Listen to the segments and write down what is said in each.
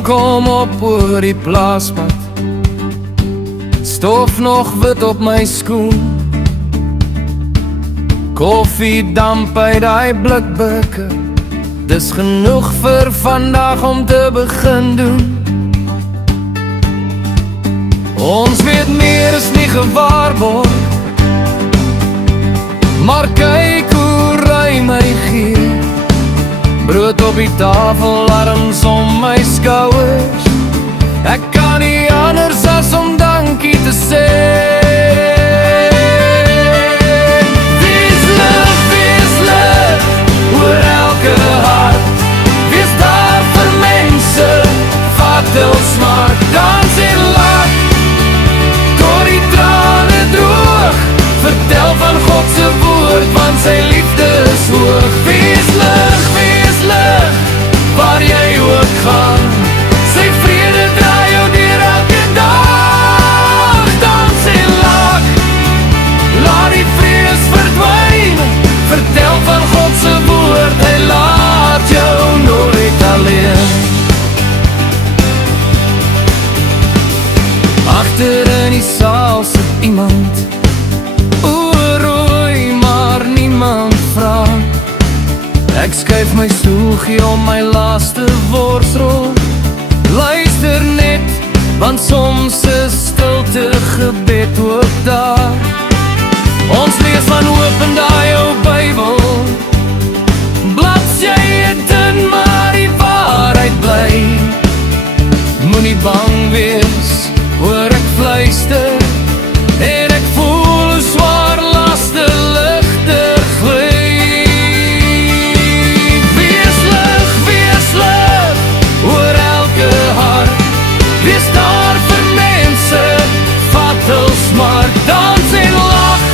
son kom op oor die plaaspad, stof nog wit op my skoen, koffie damp uit die blikbeker, dis genoeg vir vandag om te begin doen. Ons weet meer is nie gewaarborg, maar kyk hoe ruim my gee. Brood op die tafel, arms om my skouers, ek kan nie anders as om dankie te sê. Wees lig oor elke hart, wees daar vir mense, vat ons maar, dans en lach, tot die trane droog, vertel van God se woord, want sy liefde is hoog. Wees lig, waar jy ook gaan, sy vrede draai jou deur elke dag. Dans en lach, laat die vrees verdwyn, vertel van God se woord, hy laat jou nooit alleen. Agter in die saal sit iemand, oorrooi, maar niemand vraag. Ek skuif my stoel, gee om my laaste worsrol, luister net, want soms is stilte gebed ook daar. Ons lees van open daai jou Bybel, bladsy het in, maar die waarheid bly. Moenie bang wees, hoor ek fluister, en ek voel hoe swaar laste ligter gly. Wees daar vir mense, vat ons maar, dans en lach,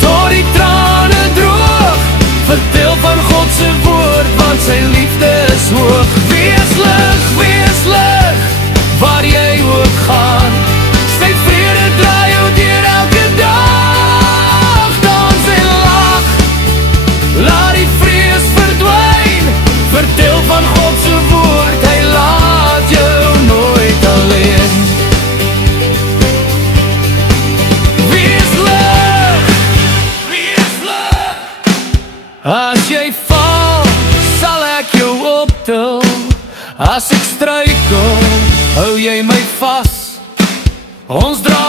tot die trane droog, vertel van God se woord, want sy liefde is hoog. Wees lig, waar jy ook gaan, sy vrede draai jou deur elke dag. Dans en lach, laat die vrees verdwyn, vertel van God se woord, hy laat jou nooit alleen. Wees lig, as jy val, sal ek jou optil, as ek struikel, hou jy my vas, ons dra